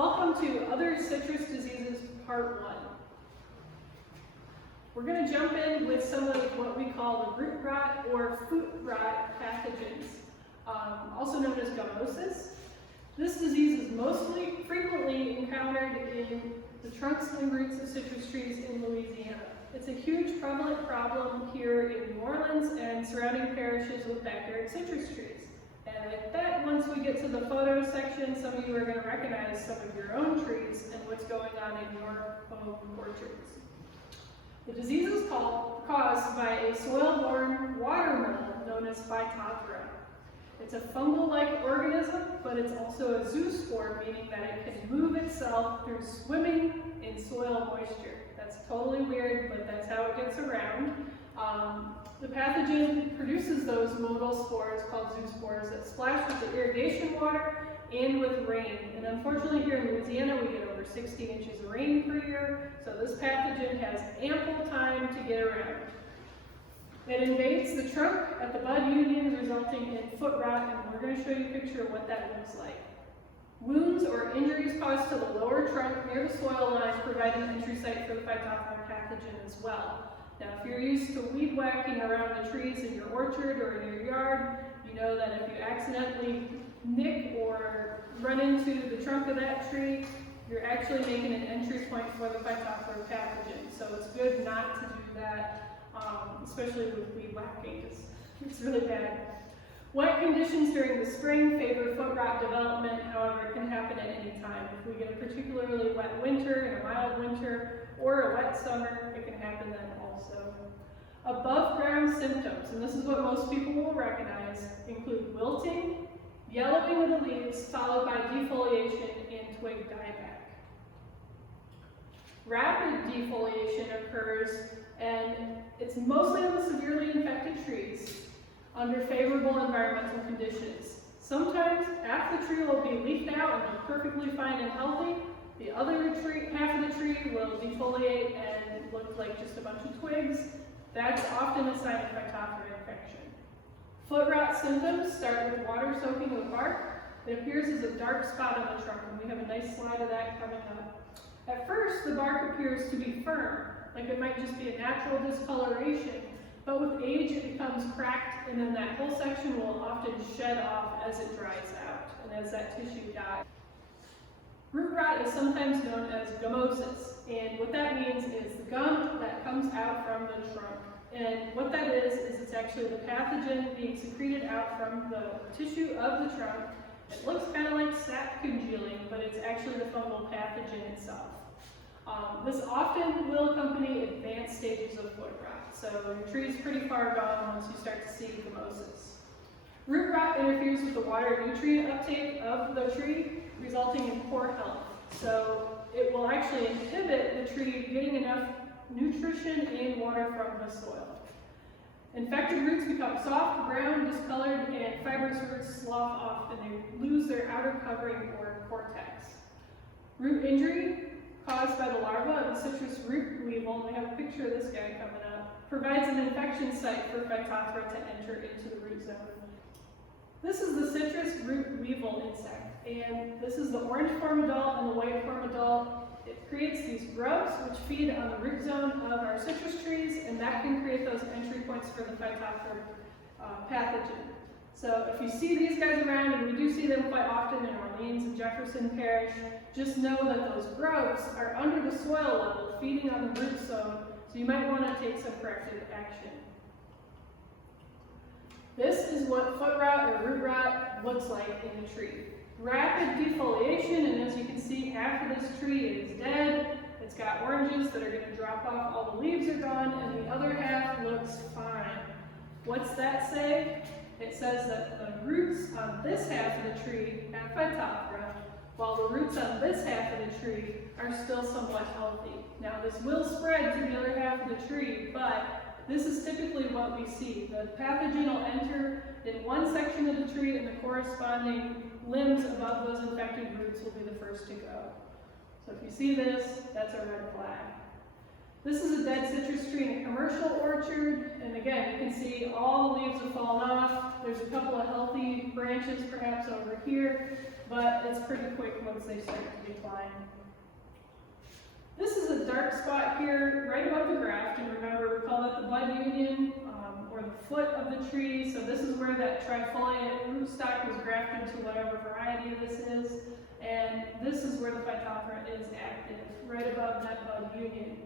Welcome to Other Citrus Diseases Part 1. We're going to jump in with some of what we call the root rot or foot rot pathogens, also known as Gamosis. This disease is mostly frequently encountered in the trunks and roots of citrus trees in Louisiana. It's a huge prevalent problem here in New Orleans and surrounding parishes with backyard citrus trees. And I bet once we get to the photo section, some of you are going to recognize some of your own trees and what's going on in your home orchards. The disease is caused by a soil-borne water mold known as Phytophthora. It's a fungal-like organism, but it's also a zoospore, meaning that it can move itself through swimming in soil moisture. That's totally weird, but that's how it gets around. The pathogen produces those motile spores called zoospores that splash with the irrigation water and with rain. And unfortunately here in Louisiana we get over 60 inches of rain per year, so this pathogen has ample time to get around. It invades the trunk at the bud unions, resulting in foot rot, and we're going to show you a picture of what that looks like. Wounds or injuries caused to the lower trunk near the soil lines provide an entry site for the Phytophthora pathogen as well. Now, if you're used to weed whacking around the trees in your orchard or in your yard, you know that if you accidentally nick or run into the trunk of that tree, you're actually making an entry point for the Phytophthora pathogen. So it's good not to do that, especially with weed whacking. It's really bad. Wet conditions during the spring favor foot rot development, however, it can happen at any time. If we get a particularly wet winter and a mild winter, or a wet summer, it can happen then also. Above ground symptoms, and this is what most people will recognize, include wilting, yellowing of the leaves, followed by defoliation and twig dieback. Rapid defoliation occurs, and it's mostly on the severely infected trees under favorable environmental conditions. Sometimes half the tree will be leafed out and be perfectly fine and healthy. The other half of the tree will defoliate and look like just a bunch of twigs. That's often a sign of Phytophthora infection. Foot rot symptoms start with water soaking the bark. It appears as a dark spot on the trunk, and we have a nice slide of that coming up. At first, the bark appears to be firm, like it might just be a natural discoloration, but with age it becomes cracked, and then that whole section will often shed off as it dries out and as that tissue dies. Root rot is sometimes known as Gamosis, and what that means is the gum that comes out from the trunk. And what that is it's actually the pathogen being secreted out from the tissue of the trunk. It looks kind of like sap congealing, but it's actually the fungal pathogen itself. This often will accompany advanced stages of foot rot, so your tree is pretty far gone once you start to see Gamosis. Root rot interferes with the water nutrient uptake of the tree, resulting in poor health. So it will actually inhibit the tree getting enough nutrition and water from the soil. Infected roots become soft, brown, discolored, and fibrous roots slough off and they lose their outer covering or cortex. Root injury caused by the larva of the citrus root weevil, and we have a picture of this guy coming up, provides an infection site for Phytophthora to enter into the root zone. This is the citrus root weevil insect, and this is the orange form adult and the white form adult. It creates these grubs which feed on the root zone of our citrus trees, and that can create those entry points for the Phytophthora pathogen. So if you see these guys around, and we do see them quite often in Orleans and Jefferson Parish, just know that those grubs are under the soil level, feeding on the root zone, so you might want to take some corrective action. This is what foot rot or root rot looks like in the tree. Rapid defoliation, and as you can see, half of this tree is dead. It's got oranges that are going to drop off, all the leaves are gone, and the other half looks fine. What's that say? It says that the roots on this half of the tree have Phytophthora, while the roots on this half of the tree are still somewhat healthy. Now this will spread to the other half of the tree, but this is typically what we see. The pathogen will enter in one section of the tree and the corresponding limbs above those infected roots will be the first to go. So if you see this, that's a red flag. This is a dead citrus tree in a commercial orchard, and again, you can see all the leaves have fallen off. There's a couple of healthy branches perhaps over here, but it's pretty quick once they start to decline. This is a dark spot here right above the graft, and remember we call that the bud union, or the foot of the tree. So this is where that trifoliate rootstock was grafted to whatever variety this is, and this is where the Phytophthora is active, right above that bud union.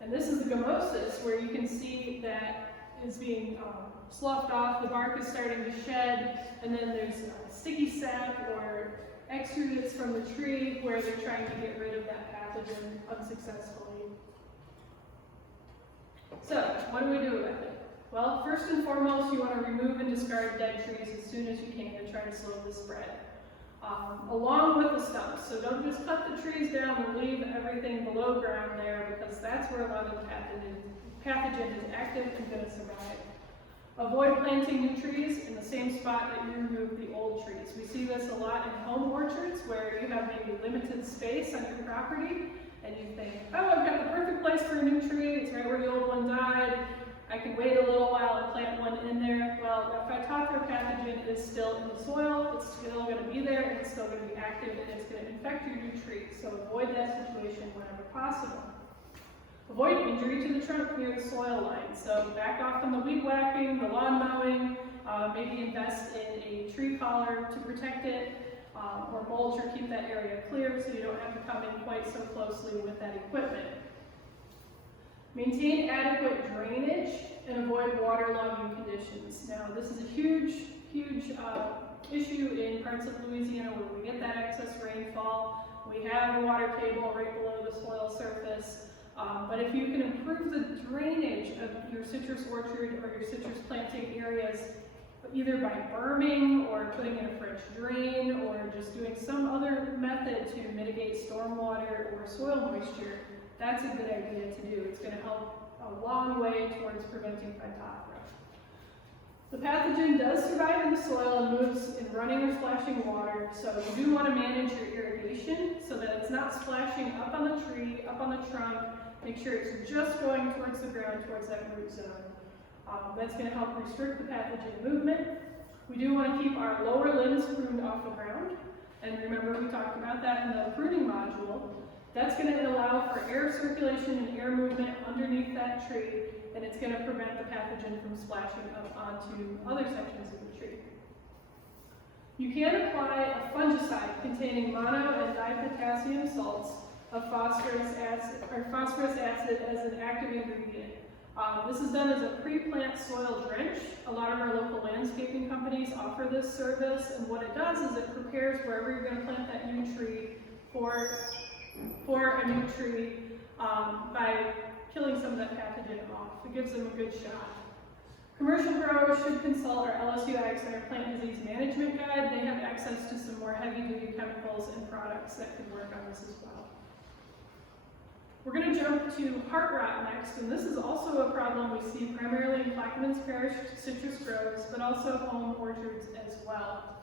And this is the Gamosis, where you can see that is being sloughed off, the bark is starting to shed, and then there's sticky sap or exudates from the tree where they're trying to get rid of that pathogen unsuccessfully. So, what do we do about it? Well, first and foremost, you want to remove and discard dead trees as soon as you can to try to slow the spread. Along with the stumps. So don't just cut the trees down and leave everything below ground there, because that's where a lot of the pathogen is active and going to survive. Avoid planting new trees in the same spot that you removed the old trees. We see this a lot in home orchards where you have maybe limited space on your property and you think, oh, I've got the perfect place for a new tree, it's right where the old one died, I can wait a little while and plant one in there. Well, that Phytophthora pathogen is still in the soil, it's still going to be there, and it's still going to be active, and it's going to infect your new tree. So avoid that situation whenever possible. Avoid injury to the trunk near the soil line. So back off from the weed whacking, the lawn mowing, maybe invest in a tree collar to protect it, or mulch, or keep that area clear so you don't have to come in quite so closely with that equipment. Maintain adequate drainage and avoid waterlogging conditions. Now, this is a huge issue in parts of Louisiana where we get that excess rainfall. We have a water table right below the soil surface. But if you can improve the drainage of your citrus orchard or your citrus planting areas, either by berming or putting in a French drain or just doing some other method to mitigate stormwater or soil moisture, that's a good idea to do. It's going to help a long way towards preventing Phytophthora. The pathogen does survive in the soil and moves in running or splashing water, so you do want to manage your irrigation so that it's not splashing up on the tree, up on the trunk. Make sure it's just going towards the ground, towards that root zone. That's going to help restrict the pathogen movement. We do want to keep our lower limbs pruned off the ground, and remember we talked about that in the pruning module. That's going to allow for air circulation and air movement underneath that tree, and it's going to prevent the pathogen from splashing up onto other sections of the tree. You can apply a fungicide containing mono and dipotassium salts of phosphorus acid as an active ingredient. This is done as a pre-plant soil drench. A lot of our local landscaping companies offer this service, and what it does is it prepares wherever you're going to plant that new tree for a new tree by killing some of that pathogen off. It gives them a good shot. Commercial growers should consult our LSU Ag Center Plant Disease Management Guide. They have access to some more heavy-duty chemicals and products that could work on this as well. We're going to jump to heart rot next, and this is also a problem we see primarily in Plaquemines Parish citrus groves, but also home orchards as well.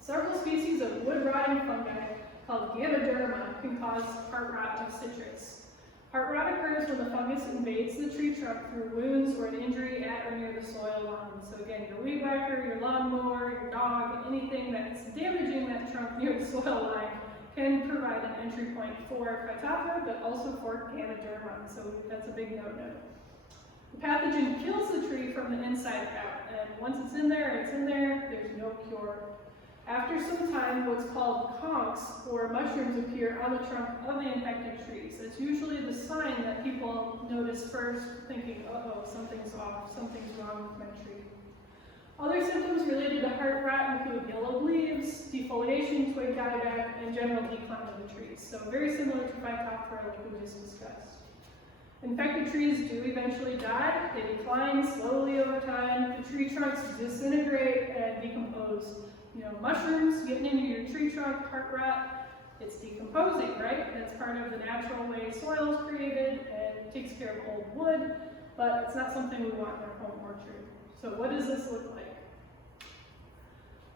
Several species of wood-rotting fungi called Ganoderma can cause heart rot of citrus. Heart rot occurs when the fungus invades the tree trunk through wounds or an injury at or near the soil line. So again, your weed whacker, your lawnmower, your dog, anything that's damaging that trunk near the soil line can provide an entry point for Phytophthora, but also for Ganoderma, so that's a big no-no. The pathogen kills the tree from the inside out, and once it's in there, there's no cure. After some time, what's called conchs, or mushrooms, appear on the trunk of the infected trees. It's usually the sign that people notice first, thinking, uh-oh, something's off, something's wrong with my tree. Other symptoms related to heart rot include yellowed leaves, defoliation, twig dieback, and general decline of the trees. So very similar to Phytophthora like we just discussed. Infected trees do eventually die. They decline slowly over time. The tree trunks disintegrate and decompose. You know, mushrooms getting into your tree trunk, heart rot, it's decomposing, right? That's part of the natural way soil is created and takes care of old wood, but it's not something we want in our home orchard. So what does this look like?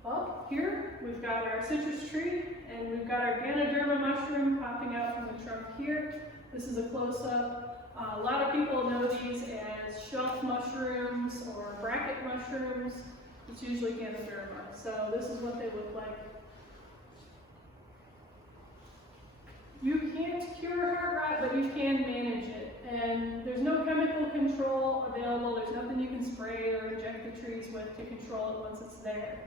Well, here we've got our citrus tree, and we've got our Ganoderma mushroom popping out from the trunk here. This is a close-up A lot of people know these as shelf mushrooms or bracket mushrooms. It's usually Ganoderma. So this is what they look like. You can't cure heart rot, but you can manage it. And there's no chemical control available. There's nothing you can spray or inject the trees with to control it once it's there.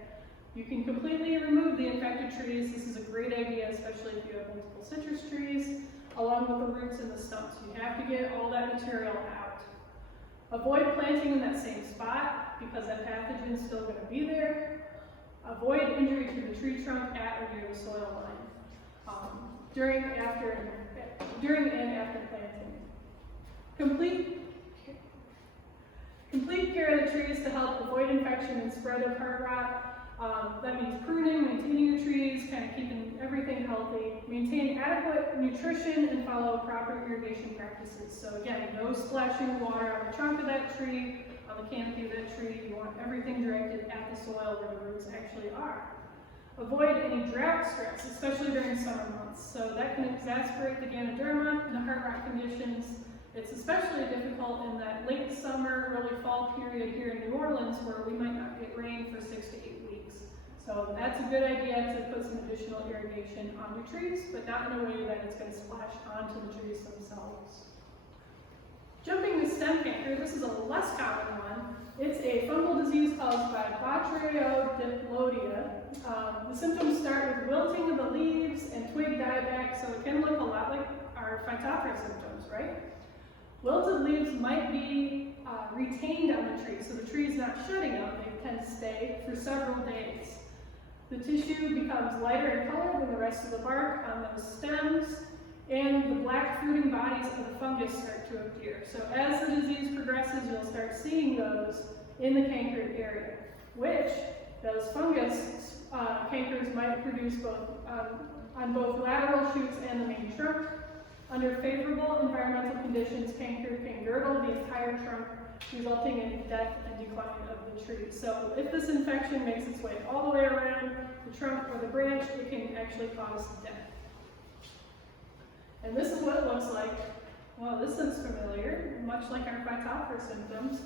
You can completely remove the infected trees. This is a great idea, especially if you have multiple citrus trees, along with the roots and the stumps. You have to get all that material out. Avoid planting in that same spot because that pathogen is still going to be there. Avoid injury to the tree trunk at or near the soil line during and after planting. Complete care of the trees to help avoid infection and spread of heart rot. That means pruning, maintaining your trees, kind of keeping everything healthy. Maintain adequate nutrition and follow proper irrigation practices. So again, no splashing water on the trunk of that tree, on the canopy of that tree. You want everything directed at the soil where the roots actually are. Avoid any drought stress, especially during summer months. So that can exacerbate the Ganoderma and the heart rot conditions. It's especially difficult in that late summer, early fall period here in New Orleans where we might not get rain for 6 to 8 weeks. So that's a good idea to put some additional irrigation on your trees, but not in a way that it's going to splash onto the trees themselves. Jumping to stem canker, this is a less common one. It's a fungal disease caused by Botryodiplodia. The symptoms start with wilting of the leaves and twig dieback, so it can look a lot like our Phytophthora symptoms, right? Wilted leaves might be retained on the tree, so the tree is not shutting up. They tend to stay for several days. The tissue becomes lighter in color than the rest of the bark on those stems, and the black fruiting bodies of the fungus start to appear. So as the disease progresses, you'll start seeing those in the cankered area, which those fungus cankers might produce both on both lateral shoots and the main trunk. Under favorable environmental conditions, canker can girdle the entire trunk, resulting in death and decline of the tree. So if this infection makes its way all the way around the trunk or the branch, it can actually cause death. And this is what it looks like. Well, this looks familiar, much like our Phytophthora symptoms.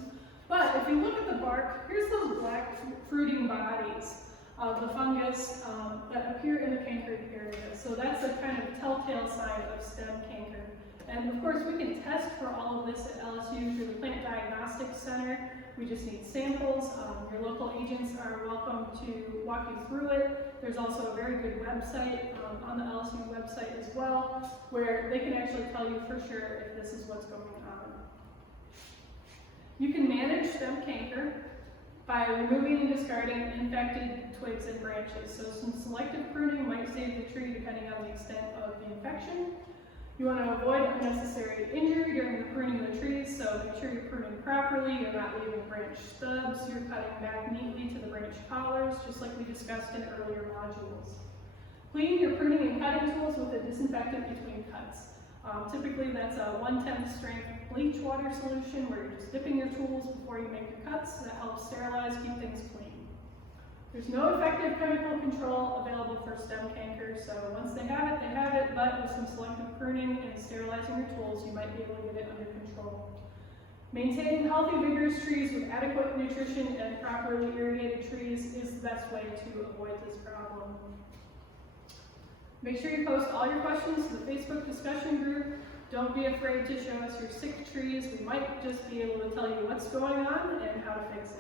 But if you look at the bark, here's those black fruiting bodies of the fungus that appear in the cankered area. So that's a kind of telltale sign of stem canker. And of course, we can test for all of this at LSU through the Plant Diagnostics Center. We just need samples. Your local agents are welcome to walk you through it. There's also a very good website on the LSU website as well, where they can actually tell you for sure if this is what's going on. You can manage stem canker by removing and discarding infected twigs and branches. So some selective pruning might save the tree depending on the extent of the infection. You want to avoid unnecessary injury during the pruning of the trees, so make sure you're pruning properly, you're not leaving branch stubs, you're cutting back neatly to the branch collars, just like we discussed in earlier modules. Clean your pruning and cutting tools with a disinfectant between cuts. Typically that's a 1/10 strength bleach water solution where you're just dipping your tools before you make your cuts. That helps sterilize, keep things clean. There's no effective chemical control available for stem canker, so once they have it, but with some selective pruning and sterilizing your tools, you might be able to get it under control. Maintaining healthy, vigorous trees with adequate nutrition and properly irrigated trees is the best way to avoid this problem. Make sure you post all your questions to the Facebook discussion group. Don't be afraid to show us your sick trees. We might just be able to tell you what's going on and how to fix it.